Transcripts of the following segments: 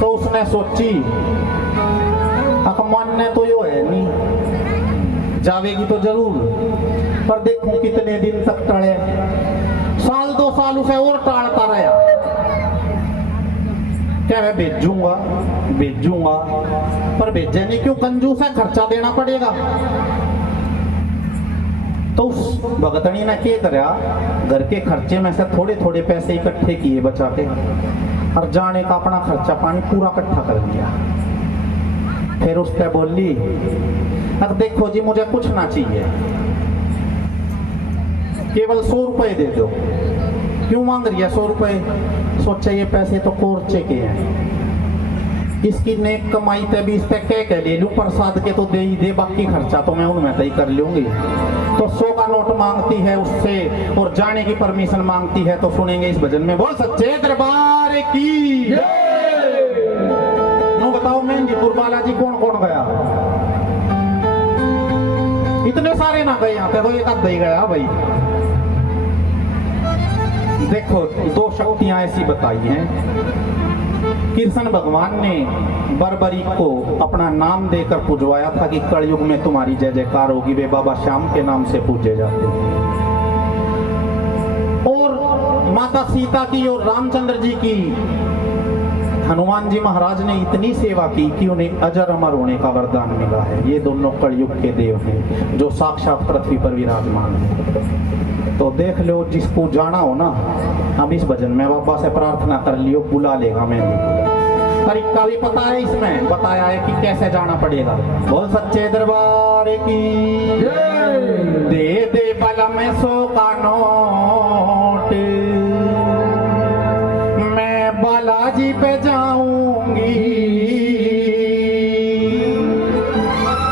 तो उसने सोची मन ने तो यो है नहीं, जावेगी तो जरूर, पर देखूं कितने दिन तक टले। साल 2 साल उसे और टालता रहा, क्या मैं भेजूंगा भेजूंगा, पर भेजे नहीं क्यों, कंजूस है, खर्चा देना पड़ेगा। तो उस भगतनी ने क्या करा, घर के खर्चे में से थोड़े थोड़े पैसे इकट्ठे किए बचा के, और जाने का अपना खर्चा पानी पूरा इकट्ठा कर लिया। फिर उससे बोली, अब देखो जी मुझे कुछ ना चाहिए, केवल 100 रुपए दे दो। क्यों मांग रही है 100 रुपए? सोचे ये पैसे तो कोर्चे के हैं, इसकी नेक कमाई ते भी इस पे कह ले लूं, प्रसाद के तो दे ही दे, बाकी खर्चा तो मैं उनमें तय कर लूंगी। तो 100 का नोट मांगती है उससे और जाने की परमिशन मांगती है। तो सुनेंगे इस भजन में, बोल सच्चे दरबार की। नो बताओ मेहंदीपुर बालाजी कौन कौन गया? इतने सारे ना गए यहाँ पे, तो एक आध ही गया भाई। देखो 2 शक्तियां ऐसी बताई हैं। कृष्ण भगवान ने बरबरी को अपना नाम देकर पुजवाया था कि कलयुग में तुम्हारी जय जयकार होगी, वे बाबा श्याम के नाम से पूजे जाते हैं। और माता सीता की और रामचंद्र जी की हनुमान जी महाराज ने इतनी सेवा की कि उन्हें अजर अमर होने का वरदान मिला है। ये दोनों कलयुग के देव हैं जो साक्षात पृथ्वी पर विराजमान है। तो देख लो, जिसको जाना हो ना, हम इस भजन में बाबा से प्रार्थना कर लियो, बुला लेगा। मैंने तरीका भी पता है, इसमें बताया है कि कैसे जाना पड़ेगा। बोल सच्चे दरबार की। दे दे बल में 100 का नोट, मैं बालाजी पे जाऊंगी।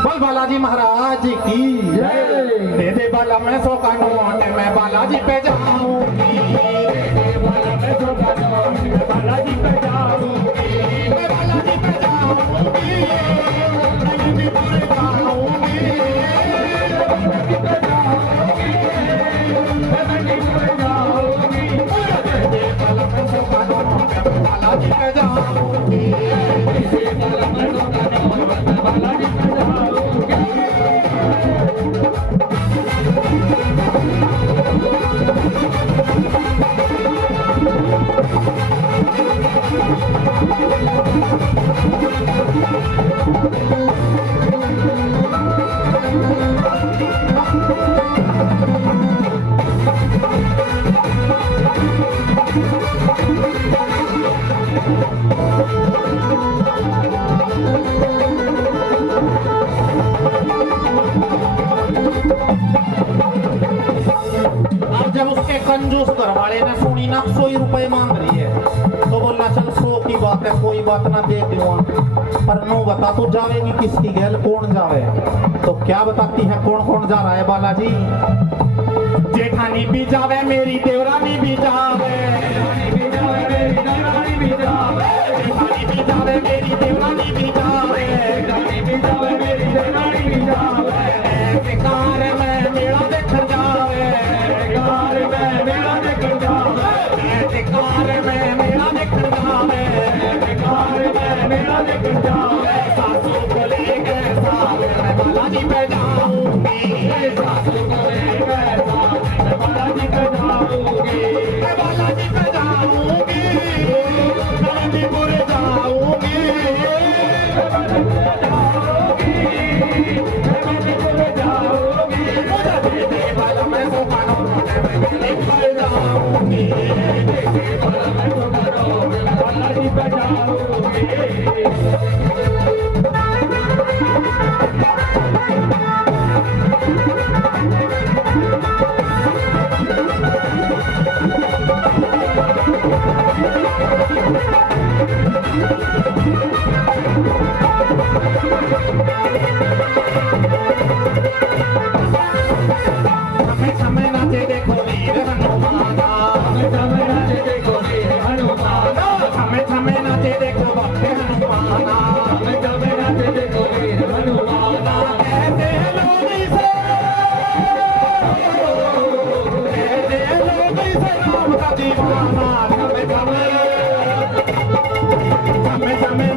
बोल बालाजी महाराज की। दे दे बल में 100 का नोट, मैं बालाजी पे जाऊंगी। दे बल में 100 का नोट, मैं बालाजी पे जाऊंगी। मैं बालाजी पे जाऊंगी, मैं भी पूरे जाऊंगी। बालाजी पे जाऊंगी, मैं भी पूरे जाऊंगी। दे बल में 100 का नोट, मैं बालाजी पे जाऊंगी। दे बल में 100 का नोट, मैं बालाजी पे जाऊंगी। कंजूस घरवाले ने सुनी ना 100 रुपए मांग रही है, तो बोलना चल 100 की बात है, कोई बात ना, दे दो। पर नो बता तू जावेगी किसकी गैल, कौन जावे? तो क्या बताती है कौन कौन जा रहा है बालाजी? जेठानी भी जावे, मेरी देवरानी भी जावे। जेठानी भी जावे, मेरी देवरानी भी जावे। जेठानी भी जावे, मेरी देवरानी भी जावे। जेठानी भी जावे, मेरी देवरानी भी जावे। कार में मेला देख जावे, कार में मेला देख जावे। कार में मेला देख जावे, कार में मेला देख जावे। सासू को लेके साथ मैं बालाजी पे जाऊंगी। सासू को लेके साथ मैं बालाजी पे जाऊंगी। मैं बालाजी पे जाऊंगी, मैं भी पूरे जाऊंगी। मैं बालाजी पे जाऊंगी, मैं भी पूरे जाऊंगी। मुझे दे दे बाला, मैं तो कानो मैं लेकर जाऊंगी। दे दे बाला, मैं तो कानो मैं बालाजी पे जाऊंगी। समय नाचे देखो वीर हनुमाना, समय नाचे देखो वीर हनुमाना। समय नाचे देखो भक्त हनुमाना, समय नाचे देखो वीर हनुमाना। कहते लोग इसे, कहते लोग इसे राम का दीवाना। समय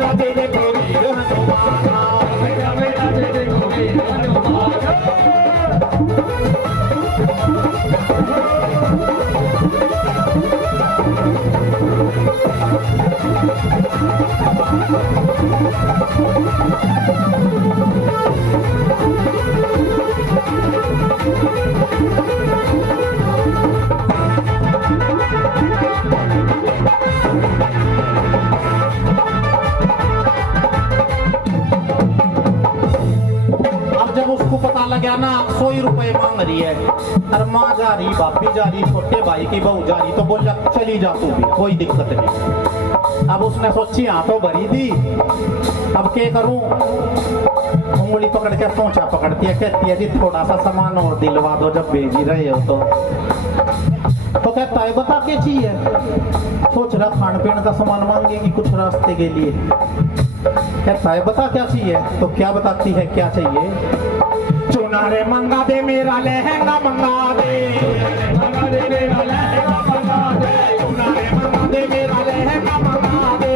पता लगा ना 100 ही रुपए मांग रही है और माँ जा रही, बापी जा रही, छोटे भाई की बहू जा रही, तो बोला चली जा तू भी, कोई दिक्कत नहीं। अब उसने सोची हाँ तो भरी थी, अब क्या करूं, उंगली पकड़ के सोचा पकड़ती है, कहती है जी थोड़ा सा सामान और दिलवा दो जब भेज ही रहे हो तो कहता है बता क्या चाहिए, सोच रहा खान पीने का सामान मांगेगी कुछ रास्ते के लिए, कहता है बता क्या चाहिए, तो क्या बताती है क्या चाहिए, चुनारे मंगा दे मेरा लहंगा मंगा दे, मंगा दे मेरा लहंगा मंगा दे, चुनारे मंगा दे मेरा लहंगा मंगा दे,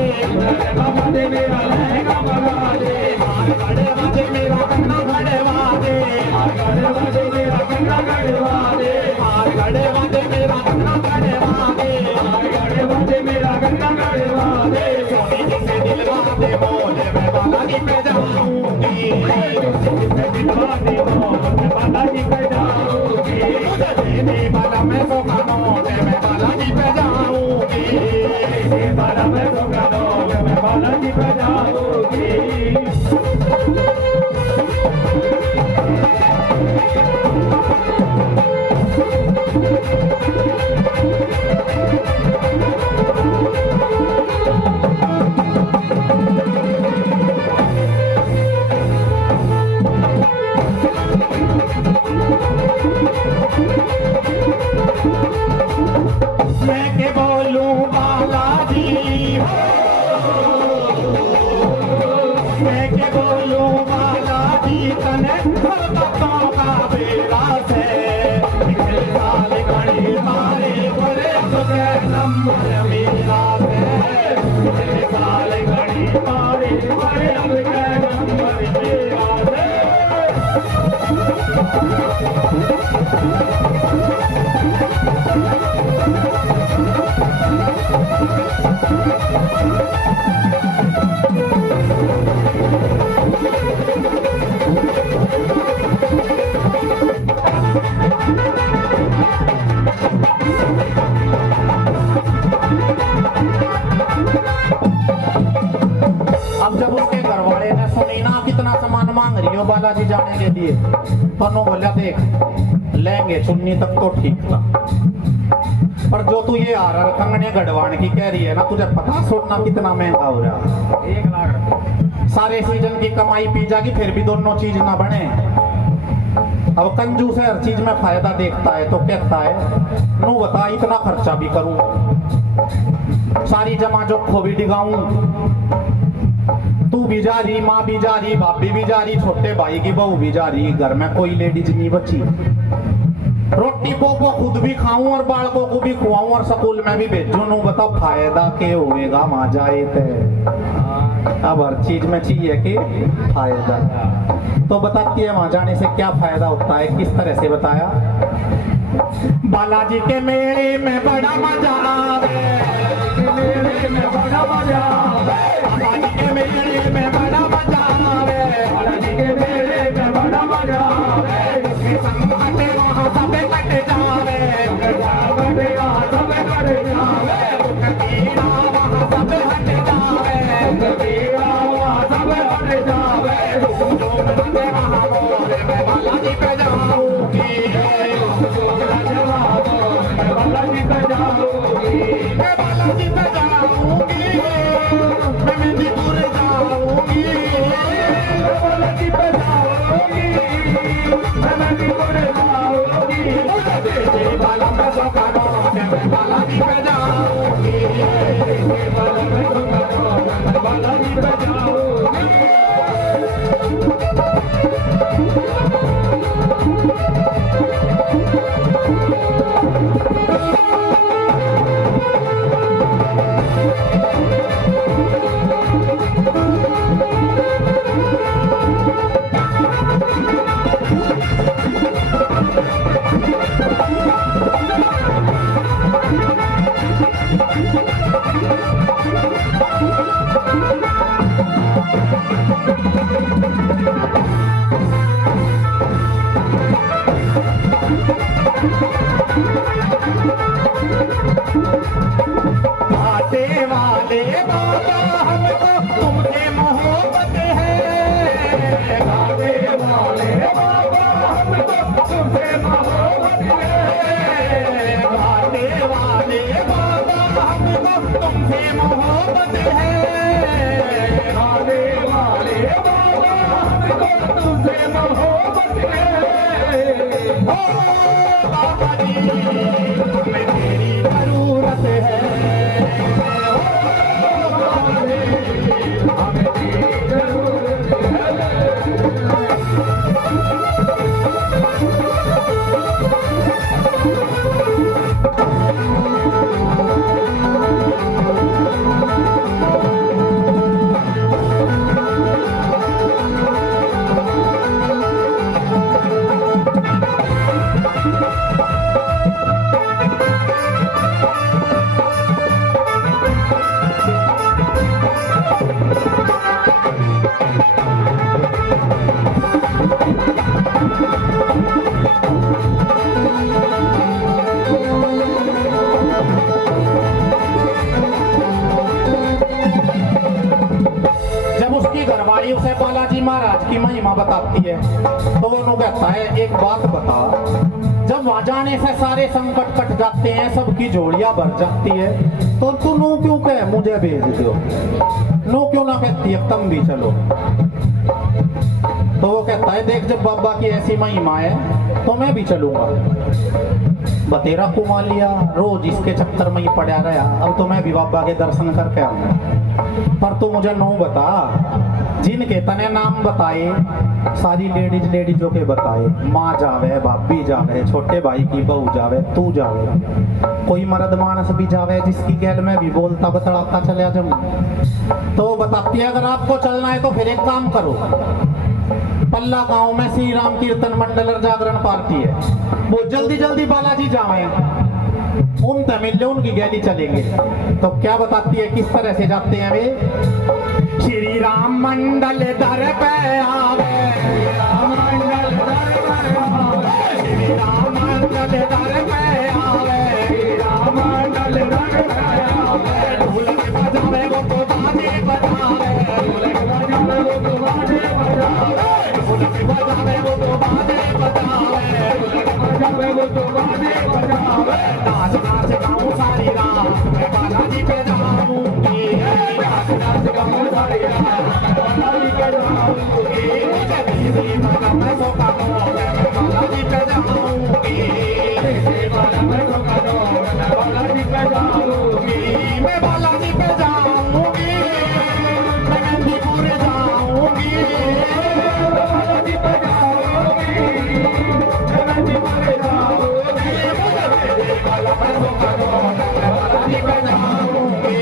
मंगा दे मेरा लहंगा मंगा दे, हार गड़े वादे मेरा गन्ना गड़वा दे, हार गड़े वादे मेरा गन्ना गड़वा दे, हार गड़े वादे मेरा गन्ना गड़वा दे, हार गड़े वादे मेरा गन्ना गड़वा दे, सोनी जिसे दिलवा दे बोले मैं बालाजी पे जाऊंगी, जिसे दिलवा दे बोले बालाजी पे जाऊंगी, मुझे देने वाला मैं तो कानों मैं बालाजी पे जाऊंगी, देने वाला मैं तो कानों मैं बालाजी पे जाऊंगी। अब जब उसके घर वाले ने सुनी ना कितना सामान मांग रही हो बालाजी जाने के लिए, तो नो बोला देख लेंगे चुन्नी तक तो ठीक था, पर जो तू ये आ रहा कंगने गढ़वान की कह रही है ना, तुझे पता सोना कितना महंगा हो रहा, 1 लाख सारे सीजन की कमाई पी जाएगी फिर भी दोनों चीज ना बने। अब कंजूस है, हर चीज में फायदा देखता है, तो कहता है नो बता इतना खर्चा भी करूं, सारी जमा जो खो भी डिगाऊं, तू भी जा रही, माँ भी जा रही, भाभी भी जा रही, छोटे भाई की बहू भी जा रही, घर में कोई लेडीज नहीं बची, रोटी को खुद भी खाऊं और बालकों को भी खुआऊं और स्कूल में भी भेजूं, नु बताओ फायदा के होएगा वहां जाए थे। अब हर चीज में चाहिए कि फायदा, तो बताती है वहां जाने से क्या फायदा होता है, किस तरह से बताया, बालाजी के मेले में बड़ा मजा आवे, मेले में बड़ा मजा आवे, बालाजी के मेले में बड़ा मजा आवे, बालाजी के मेले में बड़ा मजा आवे, उसके संग कटे वहाँ सबे कटे जावे, कटे वहाँ सबे कटे जावे, कटीरा वहाँ सबे हटे जावे, कटीरा वहाँ सबे हटे जावे, जो मंगे वहाँ बोले मैं बालाजी पे जाऊंगी, मैं बालाजी पे जाऊंगी, मैं बालाजी पे जाऊंगी, मैं मेहंदीपुर जाऊंगी, मैं बालाजी पे जाऊंगी, मैं मेहंदीपुर जाऊंगी, मुझे दे बाला मैं सोकानो मैं बालाजी पे जाऊंगी, बाला मैं सोकानो मैं बालाजी पे जाऊंगी। वाले बाबा हमको तुमसे मोहब्बत है, घाटे वाले बाबा हमको तुमसे मोहब्बत है, घाटे वाले बाबा हमको तुमसे मोहब्बत है, घाटे वाले बाबा हमको तुमसे मोहब्बत है। ओ बाबा जी हमें तेरी जरूरत है, उसे बालाजी महाराज की महिमा बताती है तो वो कहता है एक बात बता, जब वहां जाने से सारे संकट कट जाते हैं, सबकी झोलियां भर जाती है, तो तू नो क्यों कहे मुझे भेज दो, नो क्यों ना कहती है तुम भी चलो। तो वो कहता है देख जब बाबा की ऐसी महिमा है तो मैं भी चलूंगा। बतेरा कुमा लिया, रोज इसके चक्कर में ही पड़ा रहा, अब तो मैं भी बाबा के दर्शन करके आऊंगा। पर तू मुझे नो बता, जिनके तने नाम बताए सारी लेडीजों के बताए, माँ जावे, भाभी जावे, छोटे भाई की बहू जावे, तू जावे, कोई मर्द मानस भी जावे जिसकी गैल में भी बोलता बतलाता चला जाऊं। तो बताती है अगर आपको चलना है तो फिर एक काम करो, पल्ला गांव में श्री राम कीर्तन मंडल और जागरण पार्टी है, वो जल्दी जल्दी बालाजी जावे, उन तमिल उनकी गैली चलेंगे। तो क्या बताती है किस तरह से जाते हैं वे, श्री राम मंडल दर पे आवे, श्री राम मंडल दर पे आवे, श्री राम मंडल दर पे आवे, श्री राम मंडल दर पे आवे, ढोलक बजावे वो तो बाजे बजावे, ढोलक बजावे वो तो बाजे बजावे, ढोलक बजावे वो तो बाजे बजावे, ढोलक बजावे वो तो बाजे बजावे, नाच नाच गाऊं सारी रात मैं बालाजी पे जाऊंगी, नाच नाच गाऊं सारी रात बालाजी पे जाऊंगी, मुझे भी वाला मैं सोता हूँ मैं बालाजी पे जाऊंगी, वाला मैं सोता हूँ मैं बालाजी पे जाऊंगी, मैं बालाजी पे जाऊंगी, मैं मेहंदीपुर जाऊंगी, बालाजी पे जाऊंगी, मैं मेहंदीपुर जाऊंगी, मुझे वाला मैं सोता हूँ मैं बालाजी पे जाऊंगी,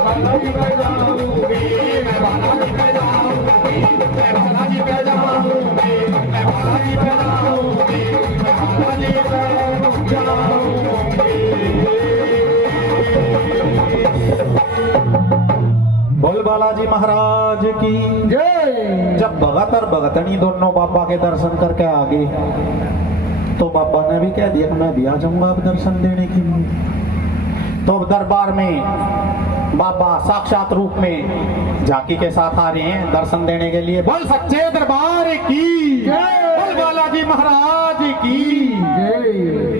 बालाजी पे जाऊंगी, मैं बालाजी पे जाऊंगी, मैं बालाजी पे जाऊंगी, मैं बालाजी पे जाऊंगी, मैं बालाजी पे जाऊंगी। बोल बालाजी महाराज की जय। जब भगत और भगतनी दोनों बाबा के दर्शन करके आ गए तो बाबा ने भी कह दिया मैं भी आ जाऊंगा अब दर्शन देने के लिए। तो दरबार में बाबा साक्षात रूप में झांकी के साथ आ रहे हैं दर्शन देने के लिए। बोल सच्चे दरबार की जय, बोल बालाजी महाराज की जय।